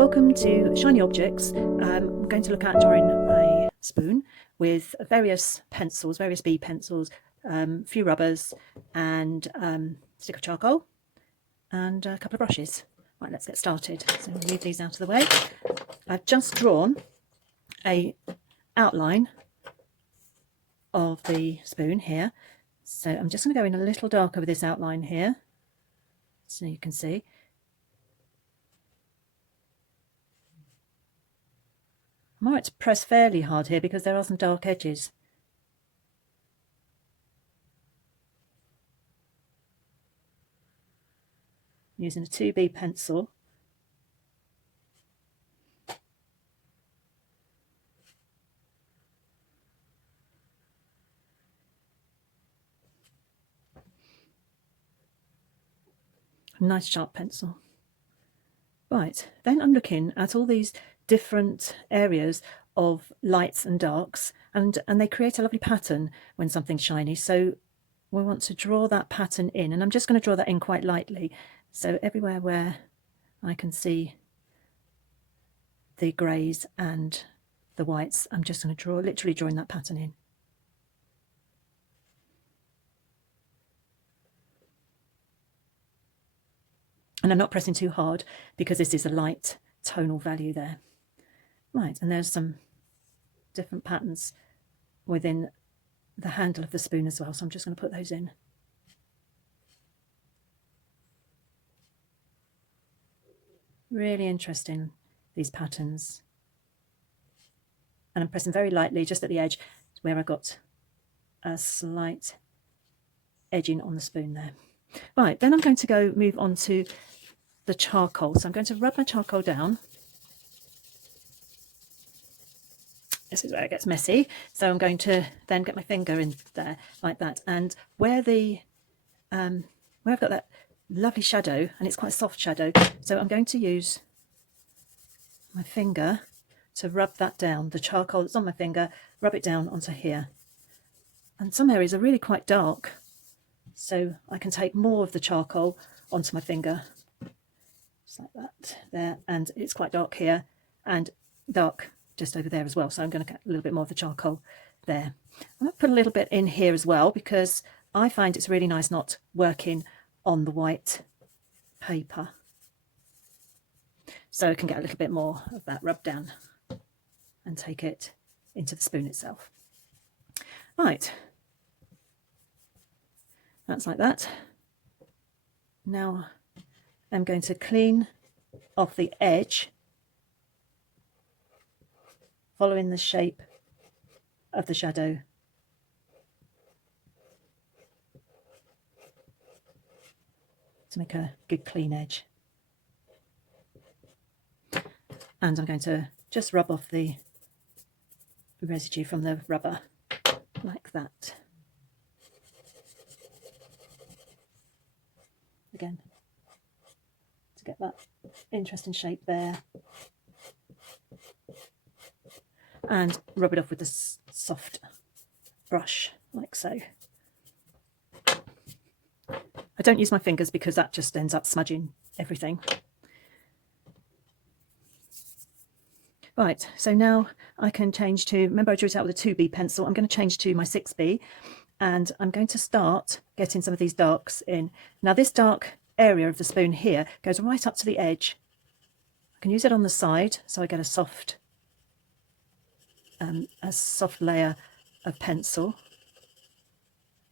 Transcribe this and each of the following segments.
Welcome to Shiny Objects. I'm going to look at drawing a spoon with various pencils, various B pencils, a few rubbers and stick of charcoal and a couple of brushes. Right, let's get started. So we'll leave these out of the way. I've just drawn a outline of the spoon here. So I'm just going to go in a little darker with this outline here so you can see. I might press fairly hard here because there are some dark edges. I'm using a 2B pencil. A nice sharp pencil. Right, then I'm looking at all these different areas of lights and darks, and they create a lovely pattern when something's shiny. So we want to draw that pattern in, and I'm just going to draw that in quite lightly. So everywhere where I can see the greys and the whites, I'm just going to draw, literally drawing that pattern in. And I'm not pressing too hard because this is a light tonal value there. Right, and there's some different patterns within the handle of the spoon as well, so I'm just going to put those in. Really interesting, these patterns. And I'm pressing very lightly just at the edge where I got a slight edging on the spoon there. Right, then I'm going to move on to the charcoal. So I'm going to rub my charcoal down. This is where it gets messy. So I'm going to then get my finger in there like that. And where I've got that lovely shadow, and it's quite a soft shadow, so I'm going to use my finger to rub that down. The charcoal that's on my finger, rub it down onto here. And some areas are really quite dark, so I can take more of the charcoal onto my finger, just like that there, and it's quite dark here and dark just over there as well, so I'm going to get a little bit more of the charcoal there. I'm going to put a little bit in here as well because I find it's really nice not working on the white paper, so I can get a little bit more of that rub down and take it into the spoon itself. Right, that's like that. Now I'm going to clean off the edge, following the shape of the shadow. To make a good clean edge. And I'm going to just rub off the residue from the rubber like that. Again, to get that interesting shape there. And rub it off with a soft brush like so. I don't use my fingers because that just ends up smudging everything. Right, so now I can change to, remember I drew it out with a 2B pencil, I'm going to change to my 6B, and I'm going to start getting some of these darks in. Now this dark area of the spoon here goes right up to the edge. I can use it on the side so I get a soft layer of pencil.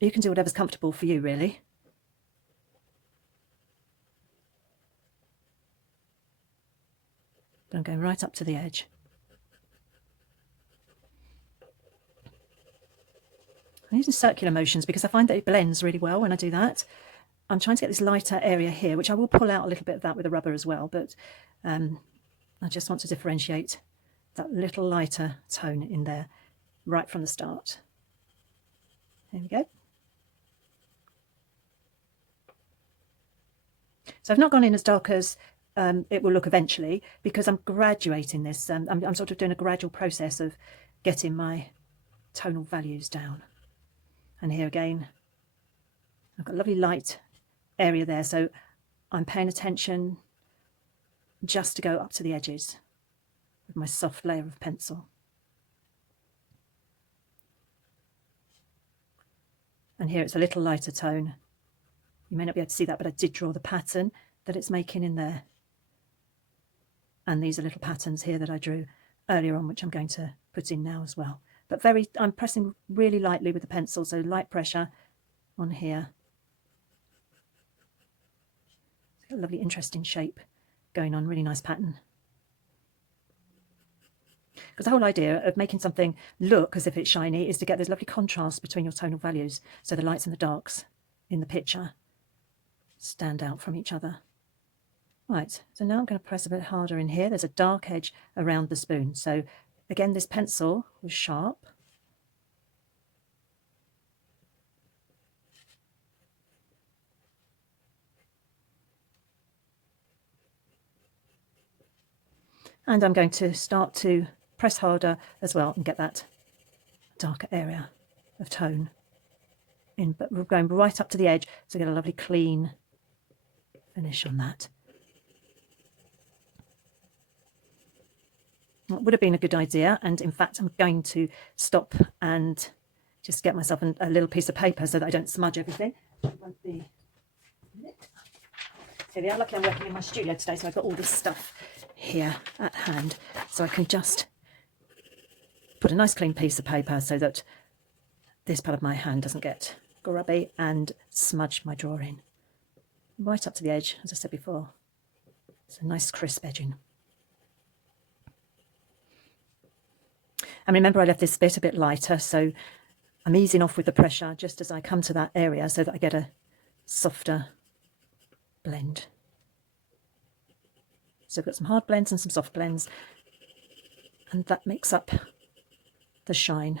You can do whatever's comfortable for you, really. But I'm going right up to the edge. I'm using circular motions because I find that it blends really well when I do that. I'm trying to get this lighter area here, which I will pull out a little bit of that with a rubber as well, but I just want to differentiate that little lighter tone in there right from the start. There we go. So I've not gone in as dark as it will look eventually because I'm graduating this. I'm sort of doing a gradual process of getting my tonal values down. And here again, I've got a lovely light area there, so I'm paying attention just to go up to the edges with my soft layer of pencil. And here it's a little lighter tone. You may not be able to see that, but I did draw the pattern that it's making in there. And these are little patterns here that I drew earlier on, which I'm going to put in now as well. But I'm pressing really lightly with the pencil, so light pressure on here. It's got a lovely, interesting shape going on, really nice pattern. Because the whole idea of making something look as if it's shiny is to get those lovely contrasts between your tonal values, so the lights and the darks in the picture stand out from each other. Right, so now I'm going to press a bit harder in here. There's a dark edge around the spoon. So again, this pencil was sharp. And I'm going to start to press harder as well and get that darker area of tone in, but we're going right up to the edge to get a lovely clean finish on that. It would have been a good idea, and in fact I'm going to stop and just get myself a little piece of paper so that I don't smudge everything. Here we are. Luckily I'm working in my studio today, so I've got all this stuff here at hand, so I can just put a nice clean piece of paper so that this part of my hand doesn't get grubby and smudge my drawing. Right up to the edge, as I said before. It's a nice crisp edging. And remember, I left this bit a bit lighter, so I'm easing off with the pressure just as I come to that area so that I get a softer blend. So I've got some hard blends and some soft blends, and that makes up the shine.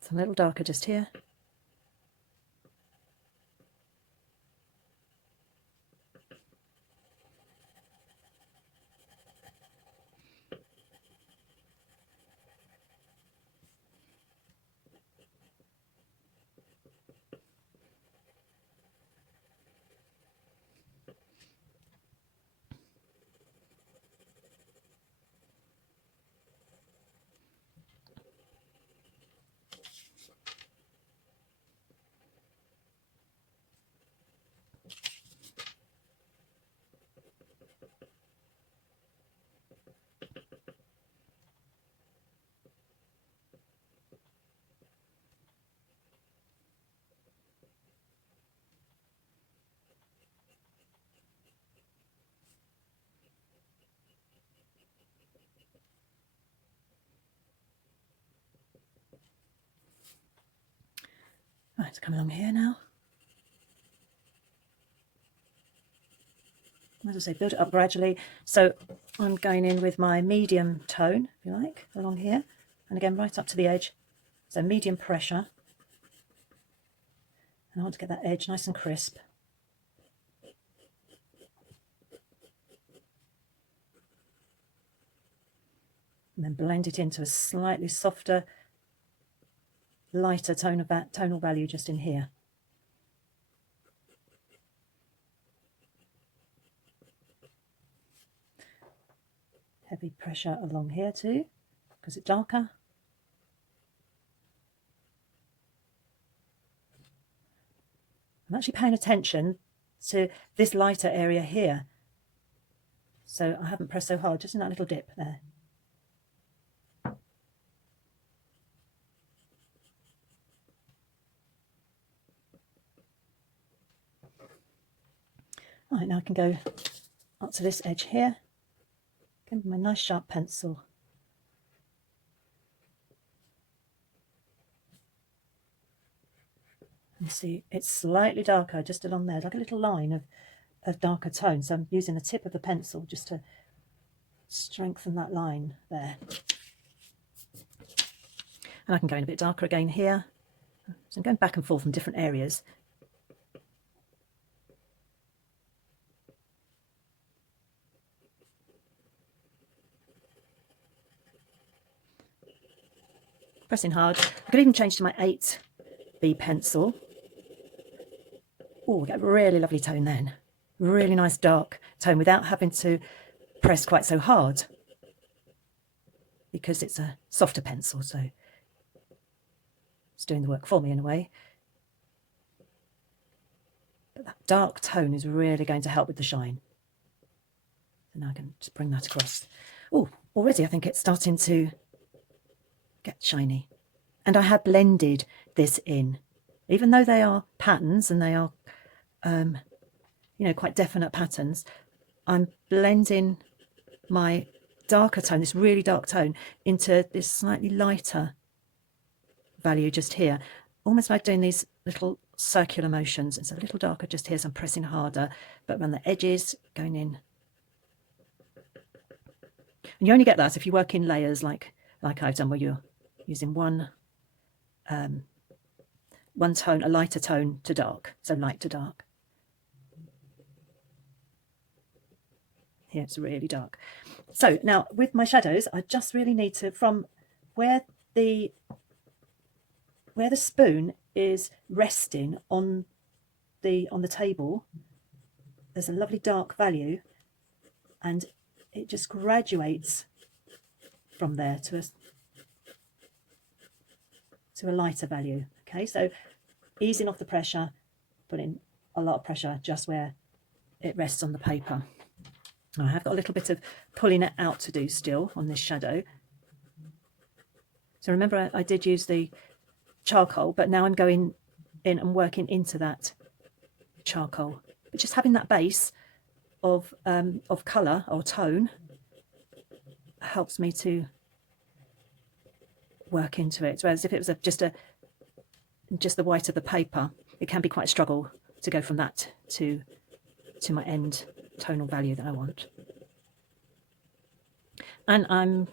It's a little darker just here. Right, to come along here now. As I say, build it up gradually. So I'm going in with my medium tone, if you like, along here, and again right up to the edge. So medium pressure, and I want to get that edge nice and crisp. And then blend it into a slightly softer, lighter tonal value just in here. Heavy pressure along here too, because it's darker. I'm actually paying attention to this lighter area here, so I haven't pressed so hard, just in that little dip there. Right, now I can go up to this edge here, again with my nice sharp pencil. You see it's slightly darker just along there, like a little line of darker tone. So I'm using the tip of the pencil just to strengthen that line there. And I can go in a bit darker again here. So I'm going back and forth from different areas. Pressing hard. I could even change to my 8B pencil. Oh, we get a really lovely tone then. really nice dark tone without having to press quite so hard, because it's a softer pencil, so it's doing the work for me in a way. But that dark tone is really going to help with the shine. So now I can just bring that across. Oh, already I think it's starting to get shiny. And I have blended this in, even though they are patterns and they are, you know, quite definite patterns. I'm blending my darker tone, this really dark tone, into this slightly lighter value just here, almost like doing these little circular motions. It's a little darker just here, so I'm pressing harder, but around the edges, going in. And you only get that if you work in layers like I've done, where you're using one tone, a lighter tone to dark, so light to dark. Here it's really dark. So now with my shadows, I just really need to, from where the spoon is resting on the table, there's a lovely dark value, and it just graduates from there to a lighter value. Okay, so easing off the pressure, putting a lot of pressure just where it rests on the paper. I have got a little bit of pulling it out to do still on this shadow. So remember, I did use the charcoal, but now I'm going in and working into that charcoal. But just having that base of colour or tone helps me to work into it. Whereas if it was just the white of the paper, it can be quite a struggle to go from that to my end tonal value that I want. And I'm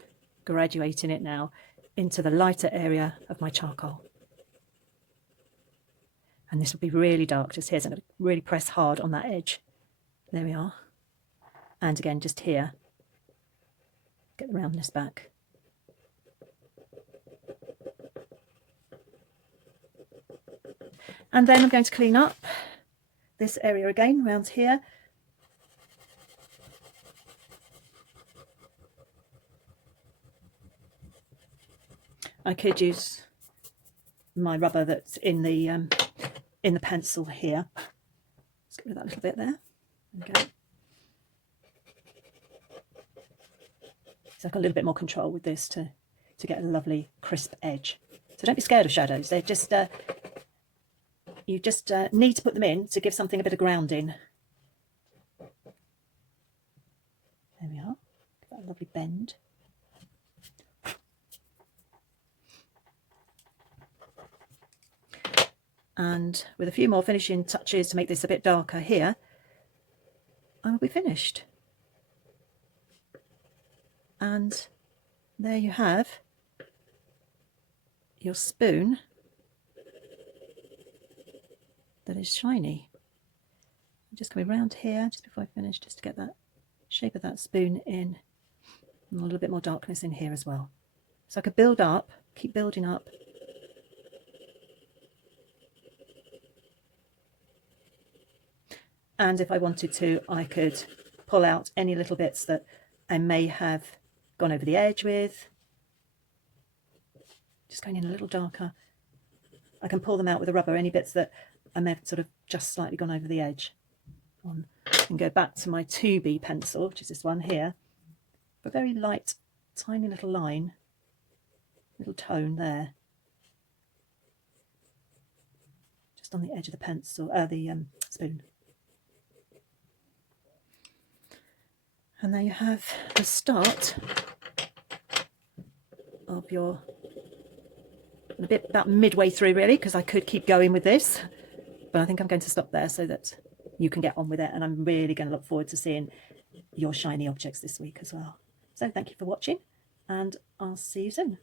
graduating it now into the lighter area of my charcoal. And this will be really dark just here, so I'm going to really press hard on that edge. There we are. And again, just here, get the roundness back. And then I'm going to clean up this area again, around here. I could use my rubber that's in the pencil here. Let's get rid of that little bit there. Okay. So I've got a little bit more control with this to get a lovely crisp edge. So don't be scared of shadows. They're just you just need to put them in to give something a bit of grounding. There we are. Give that a lovely bend. And with a few more finishing touches to make this a bit darker here, I will be finished. And there you have your spoon that is shiny. I'm just coming around here just before I finish, just to get that shape of that spoon in, and a little bit more darkness in here as well. So I could build up, keep building up. And if I wanted to, I could pull out any little bits that I may have gone over the edge with. Just going in a little darker. I can pull them out with a rubber, any bits that I may have sort of just slightly gone over the edge on. And go back to my 2B pencil, which is this one here. A very light, tiny little line, little tone there. Just on the edge of the pencil, the spoon. And there you have the start of your, a bit about midway through really, because I could keep going with this, but I think I'm going to stop there so that you can get on with it. And I'm really going to look forward to seeing your shiny objects this week as well. So thank you for watching, and I'll see you soon.